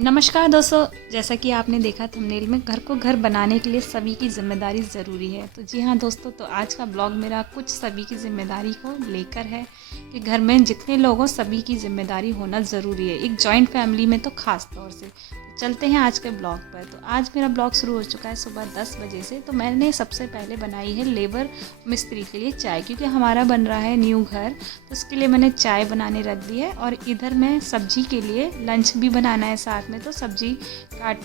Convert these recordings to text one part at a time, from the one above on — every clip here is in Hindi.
नमस्कार दोस्तों, जैसा कि आपने देखा थंबनेल में, घर को घर बनाने के लिए सभी की जिम्मेदारी ज़रूरी है। तो जी हाँ दोस्तों, तो आज का ब्लॉग मेरा कुछ सभी की जिम्मेदारी को लेकर है कि घर में जितने लोग हों सभी की जिम्मेदारी होना ज़रूरी है, एक जॉइंट फैमिली में तो ख़ास तौर से। तो चलते हैं आज के ब्लॉग पर। तो आज मेरा ब्लॉग शुरू हो चुका है सुबह 10 बजे से। तो मैंने सबसे पहले बनाई है लेबर मिस्त्री के लिए चाय, क्योंकि हमारा बन रहा है न्यू घर, तो उसके लिए मैंने चाय बनाने रख दी है। और इधर मैं सब्जी के लिए लंच भी बनाना है साथ में, तो सब्जी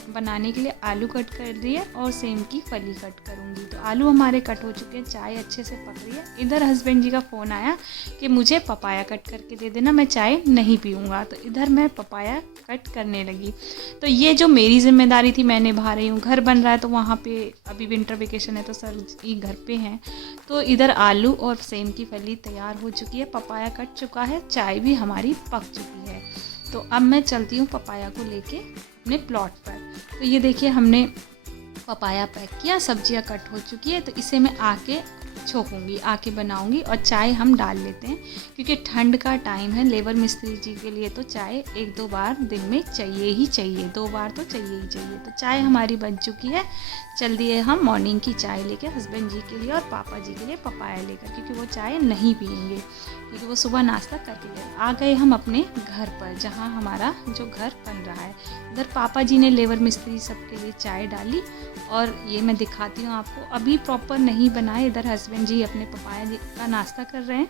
बनाने के लिए आलू कट कर दिए और सेम की फली कट करूँगी। तो आलू हमारे कट हो चुके हैं, चाय अच्छे से पक रही है। इधर हस्बैंड जी का फ़ोन आया कि मुझे पपाया कट करके दे देना, मैं चाय नहीं पीऊँगा। तो इधर मैं पपाया कट करने लगी। तो ये जो मेरी जिम्मेदारी थी मैं निभा रही हूँ। घर बन रहा है तो वहाँ पे अभी विंटर वेकेशन है तो सर जी घर पे हैं। तो इधर आलू और सेम की फली तैयार हो चुकी है, पपाया कट चुका है, चाय भी हमारी पक चुकी है। तो अब मैं चलती हूँ पपाया को लेके अपने प्लॉट पर। तो ये देखिए, हमने पपाया पैक किया, सब्जियां कट हो चुकी है। तो इसे मैं आके छोकूंगी, आके बनाऊंगी और चाय हम डाल लेते हैं, क्योंकि ठंड का टाइम है। लेबर मिस्त्री जी के लिए तो चाय 1-2 बार दिन में चाहिए ही चाहिए, 2 बार तो चाहिए ही चाहिए। तो चाय हमारी बन चुकी है। चल दिए हम मॉर्निंग की चाय लेके हस्बैंड जी के लिए और पापा जी के लिए पपाया लेकर, क्योंकि वो चाय नहीं पियेंगे, क्योंकि वो सुबह नाश्ता करके गए। आ गए हम अपने घर पर, जहाँ हमारा जो घर बन रहा है। इधर पापा जी ने लेबर मिस्त्री सबके लिए चाय डाली और ये मैं दिखाती हूँ आपको। अभी प्रॉपर नहीं बनाए, इधर हस्बैंड जी अपने पपाया का नाश्ता कर रहे हैं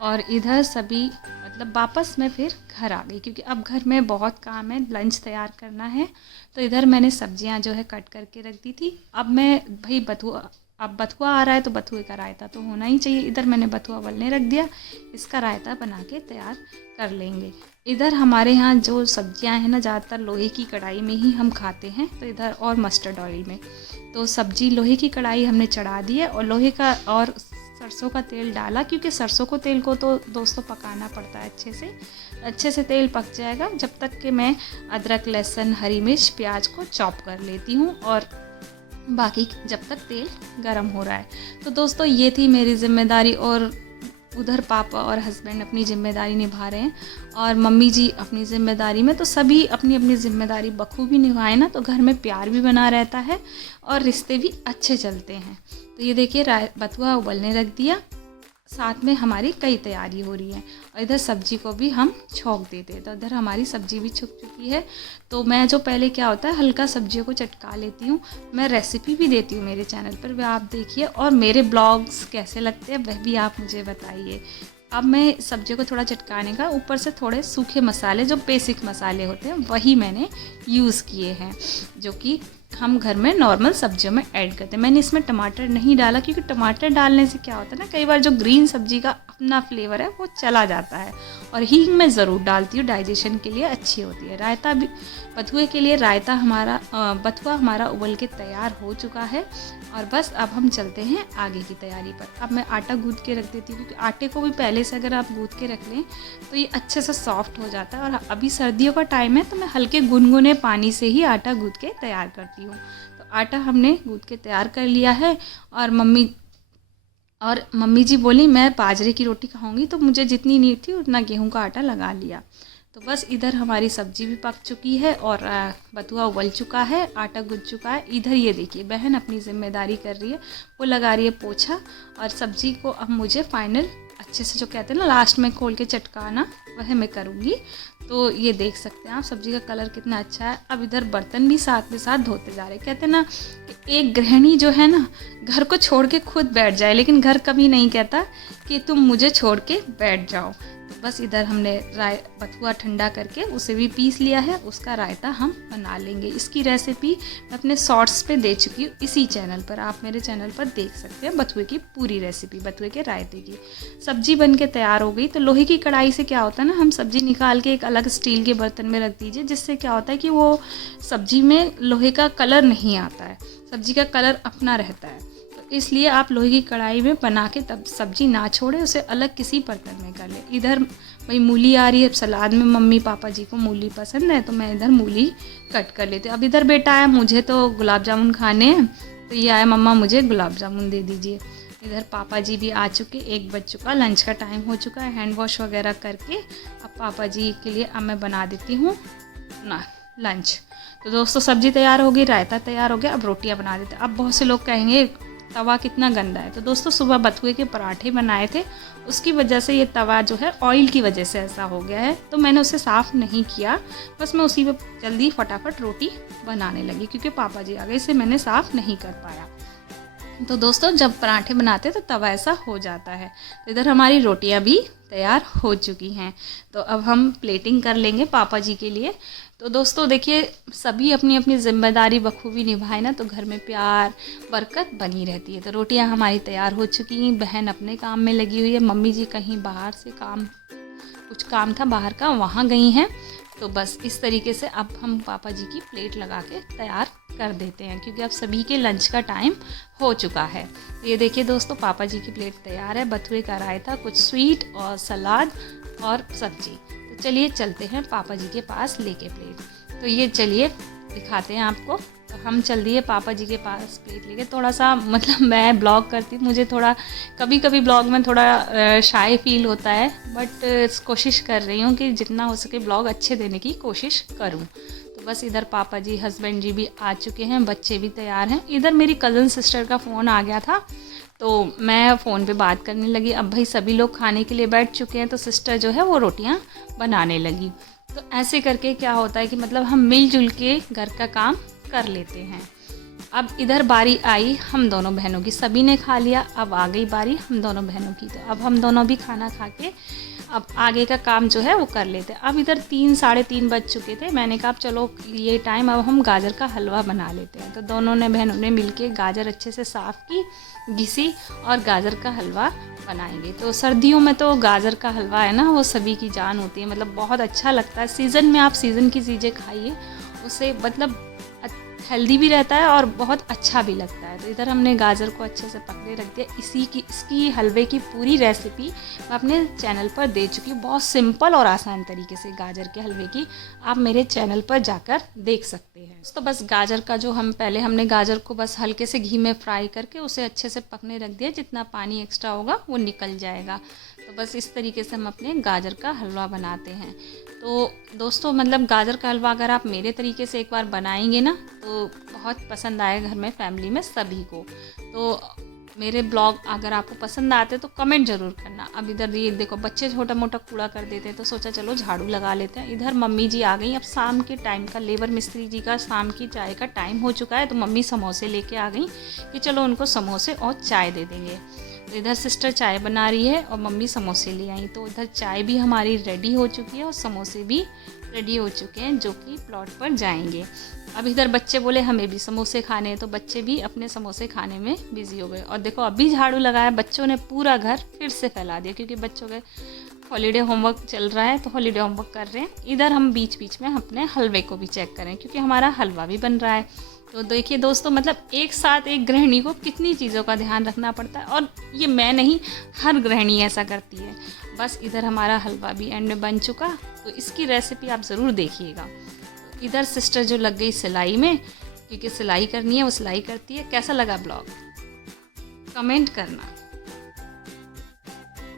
और इधर सभी मतलब वापस मैं फिर घर आ गई, क्योंकि अब घर में बहुत काम है, लंच तैयार करना है। तो इधर मैंने सब्जियां जो है कट करके रख दी थी। अब मैं भाई बथुआ आ रहा है तो बथुए का रायता तो होना ही चाहिए। इधर मैंने बथुआ उबलने रख दिया, इसका रायता बना के तैयार कर लेंगे। इधर हमारे यहाँ जो सब्जियां हैं ना, ज़्यादातर लोहे की कढ़ाई में ही हम खाते हैं, तो इधर और मस्टर्ड ऑयल में। तो सब्जी लोहे की कढ़ाई हमने चढ़ा दी है और लोहे का और सरसों का तेल डाला, क्योंकि सरसों को तेल को तो दोस्तों पकाना पड़ता है अच्छे से तेल पक जाएगा जब तक कि मैं अदरक, लहसुन, हरी मिर्च, प्याज को चॉप कर लेती हूँ और बाकी जब तक तेल गरम हो रहा है। तो दोस्तों ये थी मेरी जिम्मेदारी और उधर पापा और हस्बैंड अपनी ज़िम्मेदारी निभा रहे हैं और मम्मी जी अपनी ज़िम्मेदारी में। तो सभी अपनी अपनी ज़िम्मेदारी बखूबी निभाए ना, तो घर में प्यार भी बना रहता है और रिश्ते भी अच्छे चलते हैं। तो ये देखिए, बथुआ उबलने रख दिया, साथ में हमारी कई तैयारी हो रही है और इधर सब्जी को भी हम छोंक देते हैं। तो इधर हमारी सब्जी भी छुक चुकी है। तो मैं जो पहले क्या होता है हल्का सब्जियों को चटका लेती हूँ, मैं रेसिपी भी देती हूँ मेरे चैनल पर, वह आप देखिए। और मेरे ब्लॉग्स कैसे लगते हैं वह भी आप मुझे बताइए। अब मैं सब्जियों को थोड़ा चटकाने का, ऊपर से थोड़े सूखे मसाले जो बेसिक मसाले होते हैं वही मैंने यूज़ किए हैं, जो कि हम घर में नॉर्मल सब्जियों में ऐड करते हैं। मैंने इसमें टमाटर नहीं डाला, क्योंकि टमाटर डालने से क्या होता है ना, कई बार जो ग्रीन सब्जी का अपना फ्लेवर है वो चला जाता है। और हींग मैं ज़रूर डालती हूँ, डाइजेशन के लिए अच्छी होती है। रायता भी, बथुए के लिए रायता बथुआ हमारा उबल के तैयार हो चुका है और बस अब हम चलते हैं आगे की तैयारी पर। अब मैं आटा गूँथ के रख देती हूँ, क्योंकि आटे को भी पहले से अगर आप गूँथ के रख लें तो ये अच्छे से सॉफ्ट हो जाता है। और अभी सर्दियों का टाइम है तो मैं हल्के गुनगुने पानी से ही आटा गूँथ के तैयार करती हूँ। तो आटा हमने गूँथ के तैयार कर लिया है और मम्मी जी बोली मैं बाजरे की रोटी खाऊंगी, तो मुझे जितनी नीड थी उतना गेहूं का आटा लगा लिया। तो बस इधर हमारी सब्जी भी पक चुकी है और बथुआ उबल चुका है, आटा गूँथ चुका है। इधर ये देखिए, बहन अपनी ज़िम्मेदारी कर रही है, वो लगा रही है पोछा और सब्जी को अब मुझे फाइनल अच्छे से, जो कहते हैं ना लास्ट में खोल के चटकाना, वह मैं करूँगी। तो ये देख सकते हैं आप सब्जी का कलर कितना अच्छा है। अब इधर बर्तन भी साथ में साथ धोते जा रहे हैं। कहते हैं ना कि एक गृहिणी जो है ना घर को छोड़ के खुद बैठ जाए, लेकिन घर कभी नहीं कहता कि तुम मुझे छोड़ के बैठ जाओ। तो बस इधर हमने बथुआ ठंडा करके उसे भी पीस लिया है, उसका रायता हम बना लेंगे। इसकी रेसिपी मैं अपने शॉर्ट्स पे दे चुकी हूँ इसी चैनल पर, आप मेरे चैनल पर देख सकते हैं बथुए की पूरी रेसिपी, बथुए के रायते की। सब्जी बन के तैयार हो गई। तो लोहे की कढ़ाई से क्या होता है ना, हम सब्जी निकाल के एक अलग स्टील के बर्तन में रख दीजिए, जिससे क्या होता है कि वो सब्जी में लोहे का कलर नहीं आता है, सब्जी का कलर अपना रहता है। तो इसलिए आप लोहे की कढ़ाई में बना के तब सब्जी ना छोड़े, उसे अलग किसी बर्तन में कर ले। इधर भाई मूली आ रही है, सलाद में मम्मी पापा जी को मूली पसंद है तो मैं इधर मूली कट कर लेती हूँ। अब इधर बेटा आया, मुझे तो गुलाब जामुन खाने हैं, तो ये आया मम्मा मुझे गुलाब जामुन दे दीजिए। इधर पापा जी भी आ चुके, 1 बज चुका, लंच का टाइम हो चुका है। हैंड वॉश वगैरह करके अब पापा जी के लिए अब मैं बना देती हूँ ना लंच। तो दोस्तों सब्जी तैयार हो गई, रायता तैयार हो गया, अब रोटियां बना देते हैं। अब बहुत से लोग कहेंगे तवा कितना गंदा है। तो दोस्तों सुबह बथुए के पराठे बनाए थे, उसकी वजह से ये तवा जो है ऑयल की वजह से ऐसा हो गया है। तो मैंने उसे साफ़ नहीं किया, बस मैं उसी पे जल्दी फटाफट रोटी बनाने लगी क्योंकि पापा जी आ गए, इसे मैंने साफ़ नहीं कर पाया। तो दोस्तों जब पराठे बनाते हैं तो तवा ऐसा हो जाता है। तो इधर हमारी रोटियां भी तैयार हो चुकी हैं। तो अब हम प्लेटिंग कर लेंगे पापा जी के लिए। तो दोस्तों देखिए, सभी अपनी अपनी जिम्मेदारी बखूबी निभाए ना तो घर में प्यार बरकत बनी रहती है। तो रोटियां हमारी तैयार हो चुकी हैं, बहन अपने काम में लगी हुई है, मम्मी जी कहीं बाहर से कुछ काम था बाहर का, वहाँ गई हैं। तो बस इस तरीके से अब हम पापा जी की प्लेट लगा के तैयार कर देते हैं क्योंकि अब सभी के लंच का टाइम हो चुका है। तो ये देखिए दोस्तों, पापा जी की प्लेट तैयार है, बथुए का रायता, कुछ स्वीट और सलाद और सब्जी। तो चलिए चलते हैं पापा जी के पास लेके प्लेट। तो ये चलिए दिखाते हैं आपको। तो हम चल दिए पापा जी के पास प्लेट लेके। थोड़ा सा मतलब मैं ब्लॉग करती, मुझे थोड़ा कभी कभी ब्लॉग में थोड़ा शाय फील होता है, बट कोशिश कर रही हूँ कि जितना हो सके ब्लॉग अच्छे देने की कोशिश करूँ। तो बस इधर पापा जी हस्बैंड जी भी आ चुके हैं, बच्चे भी तैयार हैं। इधर मेरी कज़न सिस्टर का फ़ोन आ गया था तो मैं फ़ोन पे बात करने लगी। अब भाई सभी लोग खाने के लिए बैठ चुके हैं तो सिस्टर जो है वो रोटियां बनाने लगी। तो ऐसे करके क्या होता है कि मतलब हम मिलजुल के घर का काम कर लेते हैं। अब इधर बारी आई हम दोनों बहनों की, सभी ने खा लिया, अब आ गई बारी हम दोनों बहनों की। तो अब हम दोनों भी खाना खा के अब आगे का काम जो है वो कर लेते हैं। अब इधर 3 साढ़े 3 बज चुके थे, मैंने कहा चलो ये टाइम अब हम गाजर का हलवा बना लेते हैं। तो दोनों ने बहनों ने मिलके गाजर अच्छे से साफ़ की, घिसी और गाजर का हलवा बनाएंगे। तो सर्दियों में तो गाजर का हलवा है ना वो सभी की जान होती है, मतलब बहुत अच्छा लगता है। सीज़न में आप सीज़न की चीज़ें खाइए, उससे मतलब हेल्दी भी रहता है और बहुत अच्छा भी लगता है। तो इधर हमने गाजर को अच्छे से पकड़े रख दिया। इसकी हलवे की पूरी रेसिपी मैं अपने चैनल पर दे चुकी हूँ, बहुत सिंपल और आसान तरीके से गाजर के हलवे की आप मेरे चैनल पर जाकर देख सकते हैं। तो बस गाजर का जो हमने गाजर को बस हल्के से घी में फ्राई करके उसे अच्छे से पकने रख दिया, जितना पानी एक्स्ट्रा होगा वो निकल जाएगा। तो बस इस तरीके से हम अपने गाजर का हलवा बनाते हैं। तो दोस्तों मतलब गाजर का हलवा अगर आप मेरे तरीके से एक बार बनाएंगे ना तो बहुत पसंद आएगा घर में फैमिली में सभी को। तो मेरे ब्लॉग अगर आपको पसंद आते तो कमेंट ज़रूर करना। अब इधर ये देखो बच्चे छोटा मोटा कूड़ा कर देते हैं तो सोचा चलो झाड़ू लगा लेते हैं। इधर मम्मी जी आ गई, अब शाम के टाइम का लेबर मिस्त्री जी का शाम की चाय का टाइम हो चुका है। तो मम्मी समोसे लेके आ गई कि चलो उनको समोसे और चाय दे देंगे। तो इधर सिस्टर चाय बना रही है और मम्मी समोसे ले आई। तो इधर चाय भी हमारी रेडी हो चुकी है और समोसे भी रेडी हो चुके हैं जो कि प्लॉट पर जाएंगे। अब इधर बच्चे बोले हमें भी समोसे खाने हैं, तो बच्चे भी अपने समोसे खाने में बिजी हो गए। और देखो अभी झाड़ू लगाया, बच्चों ने पूरा घर फिर से फैला दिया क्योंकि बच्चों के हॉलीडे होमवर्क चल रहा है तो हॉलीडे होमवर्क कर रहे हैं। इधर हम बीच बीच में अपने हलवे को भी चेक करें क्योंकि हमारा हलवा भी बन रहा है। तो देखिए दोस्तों मतलब एक साथ एक गृहिणी को कितनी चीज़ों का ध्यान रखना पड़ता है, और ये मैं नहीं हर गृहिणी ऐसा करती है। बस इधर हमारा हलवा भी एंड में बन चुका, तो इसकी रेसिपी आप ज़रूर देखिएगा। इधर सिस्टर जो लग गई सिलाई में, क्योंकि सिलाई करनी है वो सिलाई करती है। कैसा लगा ब्लॉग कमेंट करना।